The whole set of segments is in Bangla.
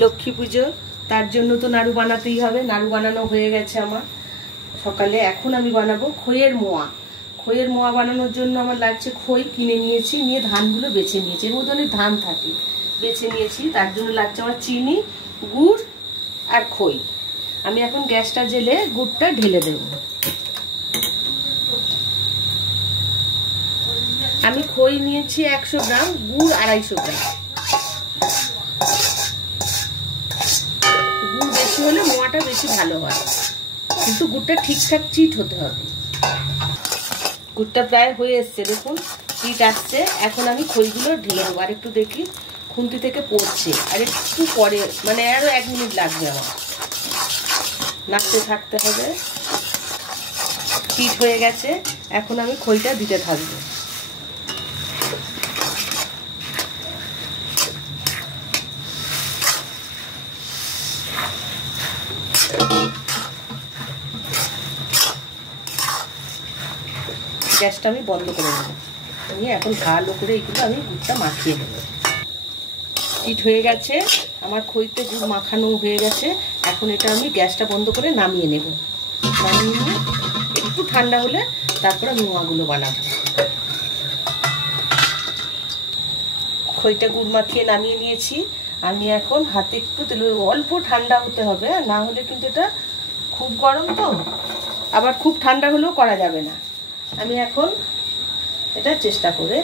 লক্ষ্মী পুজো, তার জন্য তো নাড়ু বানাতেই হবে। নাড়ু বানানো হয়ে গেছে আমার সকালে। এখন আমি বানাবো খইয়ের মোয়া। খইয়ের মোয়া বানানোর জন্য আমার লাগছে খই কিনে নিয়েছি, নিয়ে ধানগুলো বেছে নিয়েছি। এর মধ্যে অনেক ধান থাকে, বেছে নিয়েছি। তার জন্য লাগছে আমার চিনি, গুড় আর খই। আমি এখন গ্যাসটা জ্বেলে গুড়টা ঢেলে দেব। আমি খই নিয়েছি 100 গ্রাম, গুড় 250 গ্রাম। গুড় বেশি হলে মোয়াটা বেশি ভালো হয়, কিন্তু গুড়টা ঠিকঠাক চিট হতে হবে। গুড়টা প্রায় হয়ে এসছে, দেখুন চিট আসছে। এখন আমি খইগুলো ঢেলে দেবো। আর একটু দেখি খুন্তি থেকে পড়ছে, আর একটু পরে মানে আরো 1 মিনিট লাগবে আমার, নাড়তে থাকতে হবে। চিট হয়ে গেছে, এখন আমি খইটা দিতে থাকবো। গ্যাসটা আমি বন্ধ করে নেব। আমি এখন ভালো করে এগুলো আমি গুড়টা মাখিয়ে নেব। চিট হয়ে গেছে আমার, খইতে গুড় মাখানো হয়ে গেছে। এখন এটা আমি গ্যাসটা বন্ধ করে নামিয়ে নেব। নামিয়ে নিয়ে একটু ঠান্ডা হলে তারপরে আমি মোয়াগুলো বানাবো। খইটা গুড় মাখিয়ে নামিয়ে নিয়েছি। আমি এখন হাতে একটু তেল, অল্প ঠান্ডা হতে হবে, না হলে কিন্তু এটা খুব গরম তো, আবার খুব ঠান্ডা হলেও করা যাবে না। আমি এখন এটা চেষ্টা করে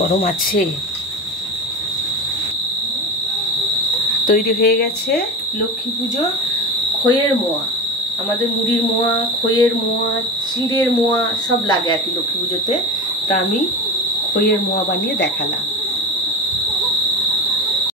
গরম আছে। তৈরি হয়ে গেছে লক্ষ্মী পুজোর খইয়ের মোয়া। আমাদের মুড়ির মোয়া, খইয়ের মোয়া, চিড়ের মোয়া সব লাগে আর কি লক্ষ্মী পুজোতে। তা আমি খইয়ের মোয়া বানিয়ে দেখালাম।